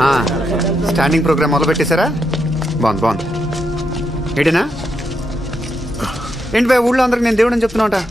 ఆ, standing programme మొదలు పెట్టేశారా బాగుంది బాగుంది. ఏంటినా? ఏంటి బాయ్ ఊళ్ళో అందరికి నేను దేవుడని చెప్తున్నావుట.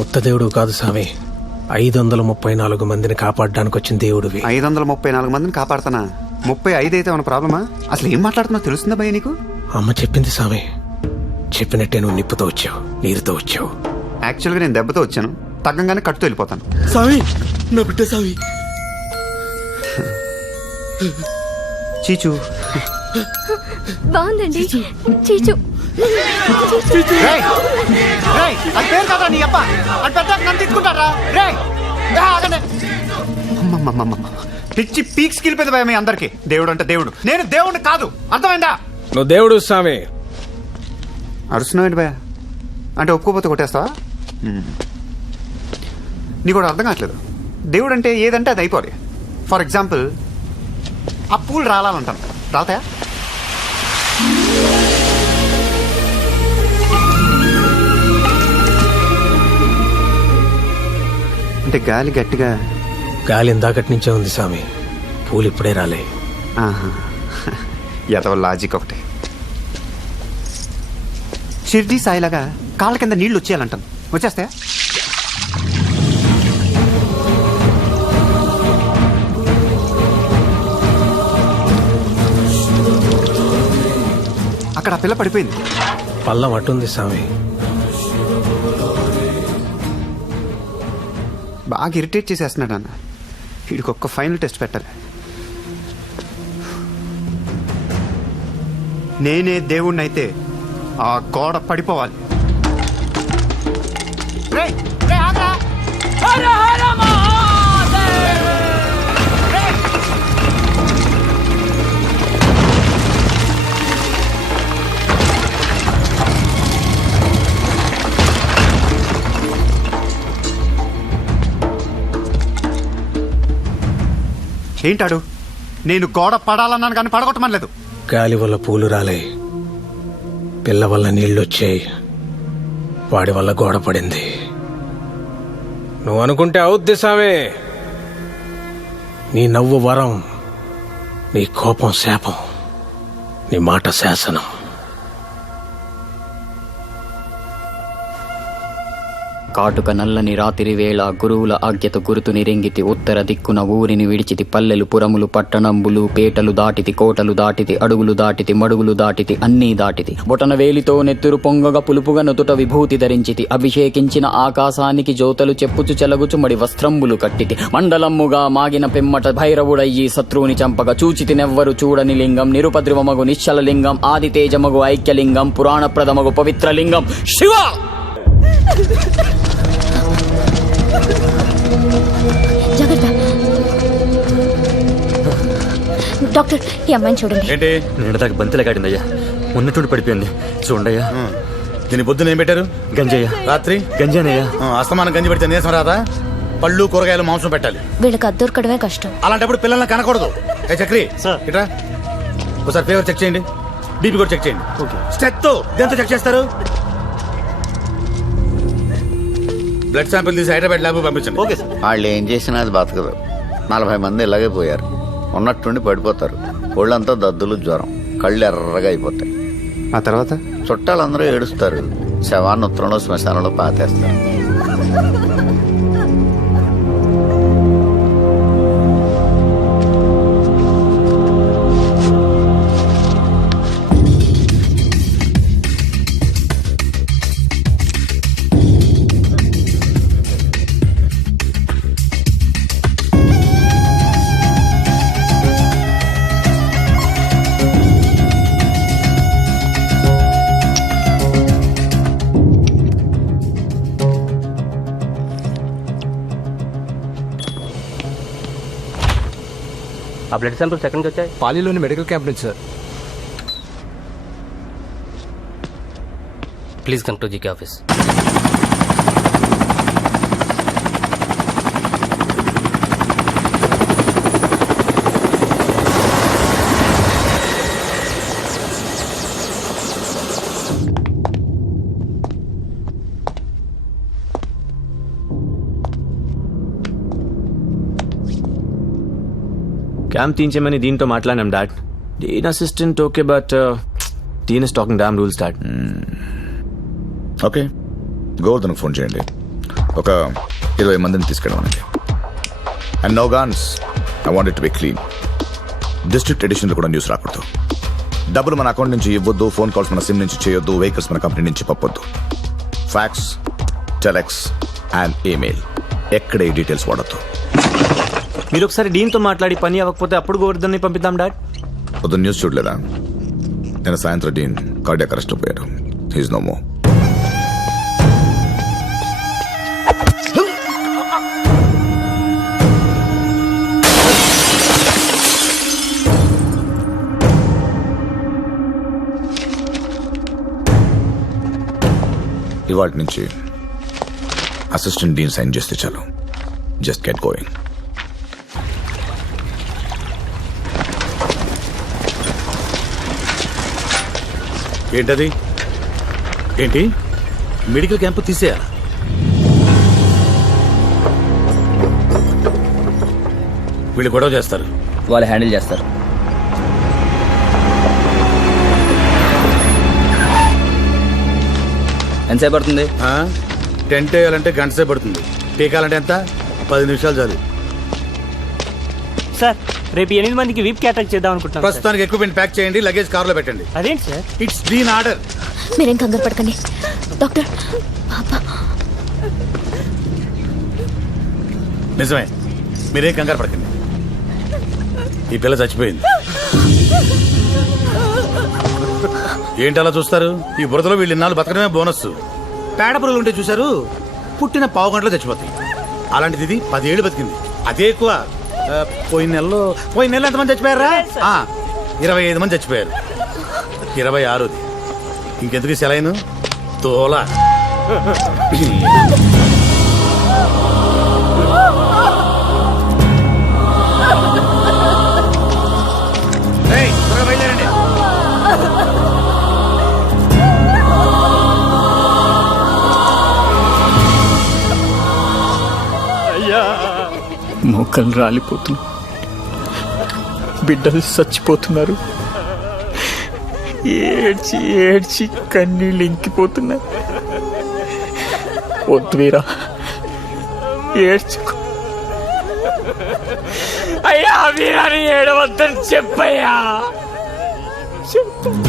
ఉత్త దేవుడు కాదు స్వామి. ఐదు వందల ముప్పై నాలుగు మందిని కాపాడడానికి వచ్చిన దేవుడివి. ఐదు వందల ముప్పై నాలుగు మందిని కాపాడుతానా? ముప్పై ఐదు అయితే ఏమైనా ప్రాబ్లమా? అసలు ఏం మాట్లాడుతున్నావు? తెలుస్తుందా భయ్య నీకు? అమ్మ చెప్పింది స్వామి. చెప్పినట్టే నువ్వు నిప్పుతో వచ్చావు నీరుతో వచ్చావు. యాక్చువల్గా నేను దెబ్బతో వచ్చాను. తగ్గంగానే కట్టుతో వెళ్ళిపోతాను. స్వామి నా బిడ్డ స్వామి. చీచు. బాగుందండి. చీచు. రేయ్! రేయ్! అది పేరు కాదురా నీ అబ్బా? అది పెద్ద నన్ను తిట్టుకుంటారా రే. పిచ్చి పీక్స్ కిలిపోయింది భయ మీ అందరికి. దేవుడు అంటే దేవుడు. నేను దేవుడు కాదు. అర్థమైందా? నువ్వు దేవుడు స్వామి. అరుస్తున్నావు ఏంటి భయ అంటే ఒప్పుకోపోతే కొట్టేస్తావా. నీకు కూడా అర్థం కావట్లేదు. దేవుడు అంటే ఏదంటే అది అయిపోవాలి. ఫర్ ఎగ్జాంపుల్ ఆ పూలు రాలాలంటాను. రాతాయా అంటే గాలి గట్టిగా గాలి ఇందాకటి నుంచే ఉంది స్వామి. పూలు ఇప్పుడే రాలే. ఆహా. ఎదవ లాజిక్ ఒకటి. షిర్డీ సాయిలాగా కాళ్ళ కింద నీళ్ళు వచ్చేయాలంటాను. వచ్చేస్తాయా? అక్కడ ఆ పిల్ల పడిపోయింది. పల్లం అట్టుంది స్వామి. బాగా ఇరిటేట్ చేసేస్తున్నాడు అన్న వీడికి ఒక్క ఫైనల్ టెస్ట్ పెట్టాలి. నేనే దేవుణ్ణి అయితే ఆ గోడ పడిపోవాలి. రేయ్, రేయ్, ఆగ్రా! రేయ్! ఏంటాడు నేను గోడ పడాలన్నాను కానీ పడగొట్టమనలేదు గాలి వల్ల పూలు రాలే. పిల్ల వల్ల నీళ్ళు వచ్చాయి. వాడి వల్ల గోడ పడింది. నువ్వు అనుకుంటే అవుద్ది సామే. నీ నవ్వు వరం నీ కోపం శాపం నీ మాట శాసనం. కాటుక నల్లని రాత్రి వేళ గురువుల ఆజ్ఞత గురుతు రెంగితి ఉత్తర దిక్కున ఊరిని విడిచితి పల్లెలు పురములు పట్టణంబులు పేటలు దాటితి కోటలు దాటితి అడుగులు దాటితి మడుగులు దాటితి అన్నీ దాటితి. బొటన వేలితో నెత్తురు పొంగగా పులుపుగా నొతుట విభూతి ధరించితి. అభిషేకించిన ఆకాశానికి జోతలు చెప్పుచు చెలగుచు మడి వస్త్రంబులు కట్టితి. మండలమ్ముగా మాగిన పిమ్మట భైరవుడయ్యి శత్రువుని చంపగా చూచితి నెవ్వరు చూడని లింగం నిరుపద్రవమగు నిశ్చల లింగం ఆదితేజమగు ఐక్యలింగం పురాణప్రదమగు పవిత్ర లింగం శివ! డాక్టర్ ఈ అమ్మాయిని చూడండి. ఏంటి? బంతిలా కాడిందయ్యా. ఉన్నట్టుండి పడిపోయింది. చూడండియ్యా. దీని పొద్దున ఏం పెట్టారు? గంజయ్య. రాత్రి? గంజానయ్యా. అస్తమానం గంజి పెడితే నీరసం రాదా? పళ్ళు కూరగాయలు మాంసం పెట్టాలి. వీళ్ళకి అద్దొరకడమే కష్టం. అలాంటప్పుడు పిల్లల్ని కనకూడదు. ఏ చక్రి ఇట్రా. ఒకసారి ఫీవర్ చెక్ చేయండి. బీపీ కూడా చెక్ చేయండి. స్టెత్ దేంతో చెక్ చేస్తారు? బ్లడ్ శాంపిల్ తీసి హైదరాబాద్ ల్యాబ్ పంపించండి. Okay sir. వాళ్ళు ఏం చేసినా అది బతకదు. నలభై మంది ఇలాగే పోయారు. ఉన్నట్టుండి పడిపోతారు. ఒళ్ళంతా దద్దులు జ్వరం. కళ్ళు ఎర్రగా అయిపోతాయి. ఆ తర్వాత? చుట్టాలందరూ ఏడుస్తారు. శవాన్ని ఉత్తరంలో శ్మశానంలో పాతేస్తారు. బ్లడ్ శాంపిల్స్ ఎక్కడి నుంచి వచ్చాయి? పాలీలోని మెడికల్ క్యాంప్ నుంచి sir. Please come to GK office. Camp తీయించమని దీంతో మాట్లాడినాం dad dean assistant okay but dean talking damn rules dad okay గోవర్ధన్కి phone చేయండి. ఒక ఇరవై మందిని తీసుకెళ్ళమనండి and no guns I want it be clean district ఎడిషన్లో కూడా న్యూస్ రాకూడదు. డబ్బులు మన అకౌంట్ నుంచి ఇవ్వద్దు ఫోన్ కాల్స్ మన సిమ్ నుంచి చేయొద్దు వెహికల్స్ మన కంపెనీ నుంచి పంపొద్దు. ఫ్యాక్స్ టెలెక్స్ అండ్ ఈమెయిల్ ఎక్కడ ఈ డీటెయిల్స్ వాడద్దు. మీరు ఒకసారి డీన్తో మాట్లాడి పని అవ్వకపోతే అప్పుడు గోవర్ధన్ని పంపిద్దాం డాడ్. పొద్దున్న న్యూస్ చూడలేదా? నేను సాయంత్రం డీన్ కార్డియాక్ అరెస్ట్ పోయారు హీజ్ నో మో ఇవాటి నుంచి అసిస్టెంట్ డీన్ సైన్ చేస్తే చాలు. Just get going. ఏంటది? ఏంటి? మెడికల్ క్యాంపు తీసేయాలా? వీళ్ళు గొడవ చేస్తారు. వాళ్ళు హ్యాండిల్ చేస్తారు. ఎంతసేపు పడుతుంది? ఆ? టెంట్ వేయాలంటే గంట సేపు పడుతుంది. పీకాలంటే ఎంత? పది నిమిషాలు చాలు. సార్ రేపు ఎనిమిది మందికి వీప్ క్యాటాక్ చేద్దాం అనుకుంటున్నాం సార్. ప్రస్తుతానికి ఎక్విప్మెంట్ ప్యాక్ చేయండి లగేజ్ కార్లో పెట్టండి. అదేంటి సార్ ఇట్స్ డీన్ ఆర్డర్ మీరేం కంగారు పడకండి. డాక్టర్ నిజమే మీరేం కంగారు పడకండి. ఈ పిల్ల చచ్చిపోయింది. ఏంటి అలా చూస్తారు? ఈ బురదలో వీళ్ళు ఇన్నాళ్ళు బతకడమే బోనస్ పేడ పురుగులు ఉంటే చూశారు పుట్టిన పావు గంటలో చచ్చిపోతాయి. అలాంటిది ఇది పదేళ్ళు బతికింది. అదే ఎక్కువ. పోయిన నెలలో పోయిన నెలలో ఎంతమంది చచ్చిపోయారా? ఇరవై ఐదు మంది చచ్చిపోయారు. ఇరవై ఆరోది. ఇంకెందుకు సెలైన్? తోలా. మొక్కలు రాలిపోతున్నాయి బిడ్డలు చచ్చిపోతున్నారు. ఏడ్చి ఏడ్చి కన్నీళ్ళు ఇంకిపోతున్నాయి. వద్దు వీరా. ఏడ్చుకో. అయ్యా వీరాని ఏడవద్దని చెప్పయ్యా. చెప్పు.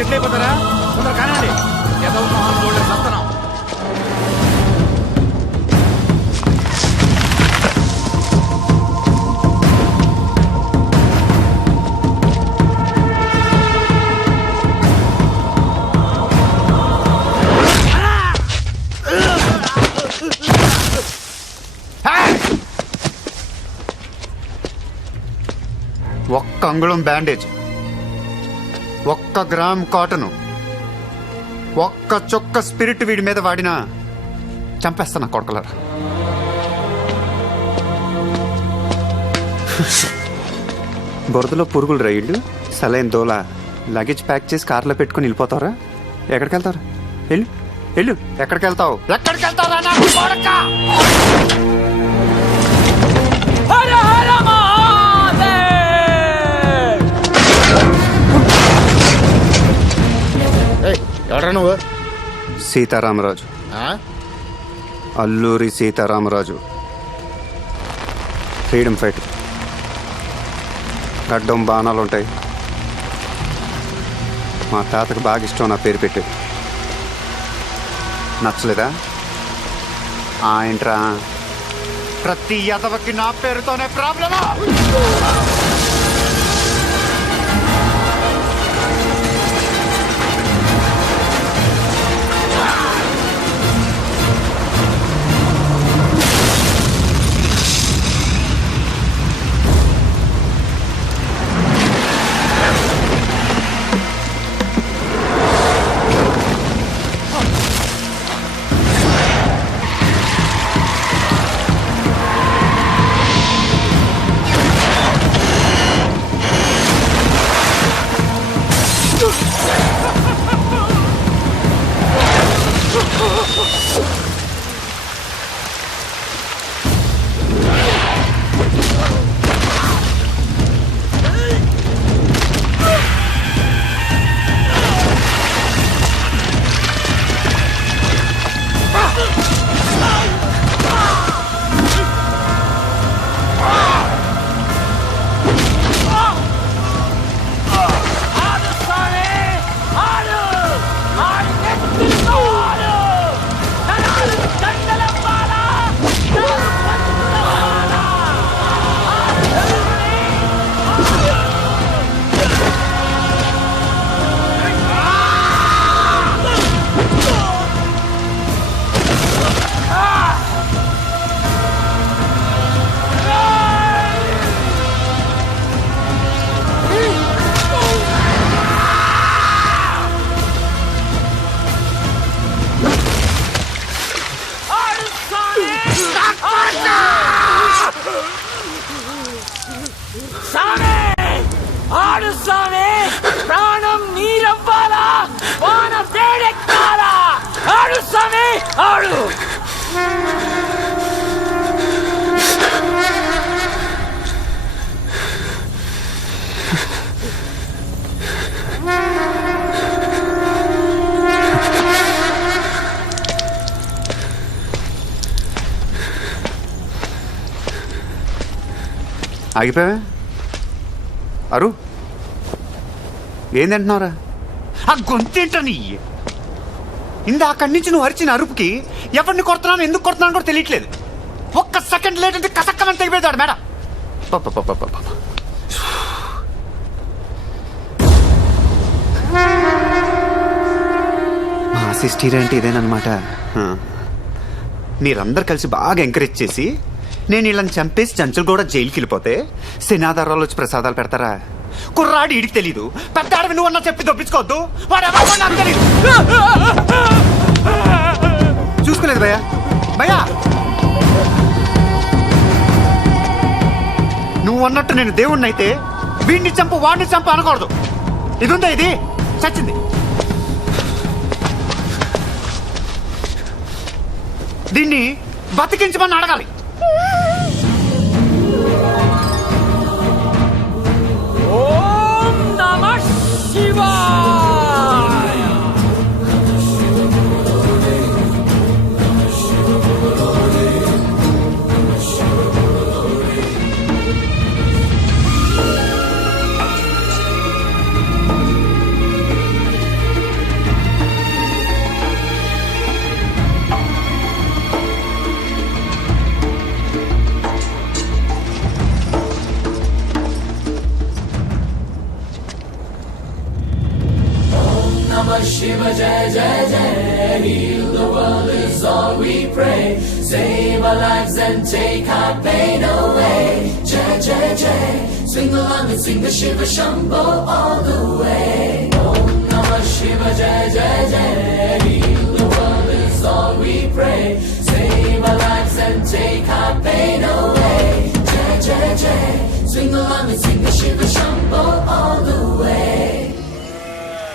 సెటిల్ అయిపోతారా తొందర కానండి ఏదో మొహం చూడలేదు సత్తనం ఒక్క అంగుళం బ్యాండేజ్. ఒక్క గ్రామ్ కాటను ఒక్క చొక్క స్పిరిట్ వీడి మీద వాడినా చంపేస్తాను కొడకలరా బురదలో పురుగులు రైళ్ళు సలైన్ దోల. లగేజ్ ప్యాక్ చేసి కార్లో పెట్టుకుని వెళ్ళిపోతారా ఎక్కడికి వెళ్తారు వెళ్ళు. వెళ్ళు. ఎక్కడికి వెళ్తావు ఎక్కడికి వెళ్తారా సీతారామరాజు. అల్లూరి సీతారామరాజు. ఫ్రీడమ్ ఫైట్ గడ్డం బాణాలు ఉంటాయి. మా తాతకు బాగా ఇష్టం నా పేరు పెట్టి. నచ్చలేదా? ఆ ఏంట్రా? ప్రతి యదవకి నా పేరుతోనే ప్రాబ్లమా? ఆగిపోయావే? అరు! ఏం తింటున్నావురా ఆ గొంతేంటని ఇందా అక్కడి నుంచి నువ్వు అరిచిన అరుపుకి ఎవరిని కొడుతున్నాను ఎందుకు కొడుతున్నాను కూడా తెలియట్లేదు. ఒక్క సెకండ్ లేట్ అంటే కసక్కమని తెగిపోతాడు మేడం. మా సిస్టర్ అంటే ఇదేనమాట మీరందరు కలిసి బాగా ఎంకరేజ్ చేసి నేను వీళ్ళని చంపేసి చంచులు కూడా జైలుకి వెళ్ళిపోతే సేనాధారాలు వచ్చి ప్రసాదాలు పెడతారా? కుర్రాడు ఇడికి తెలీదు. పెద్ద ఆడవి నువ్వు అన్నా చెప్పి దొప్పించుకోవద్దు. వాడు ఎవరో నాకు తెలీదు. చూసుకోలేదు భయ్యా. భయ్యా! నువ్వు అన్నట్టు నేను దేవుణ్ణి అయితే వీడిని చంపు వాడిని చంపు అనకూడదు. ఇది ఉందా ఇది? చచ్చింది. దీన్ని బతికించమని అడగాలి.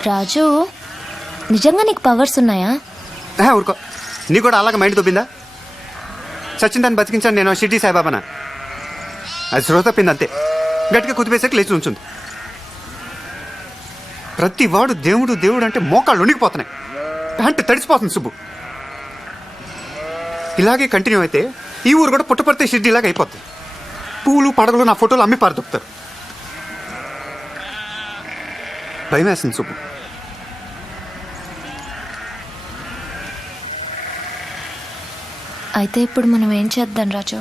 రాజు నిజంగా నీకు పవర్స్ ఉన్నాయా ఏ, ఊరుకో నీ కూడా అలాగ మైండ్ తొబ్బిందా సచిన్ దాన్ని బతికించాను నేను షిర్డీ సాయిబాబానా? అది శ్రోత తప్పింది అంతే. గట్టిగా కుదిపేసాక లేచి ఉంచుంది ప్రతి వాడు దేవుడు దేవుడు అంటే మోకాళ్ళు ఉనికిపోతున్నాయి. ప్యాంటు తడిసిపోతుంది సుబ్బు. ఇలాగే కంటిన్యూ అయితే ఈ ఊరు కూడా పుట్టపడితే షిడ్డి ఇలాగ అయిపోతుంది పూలు పడగలు నా ఫోటోలు అమ్మి పారదొప్పుతారు భయం వేస్తుంది సుబ్బు. అయితే ఇప్పుడు మనం ఏం చేద్దాం రాజు?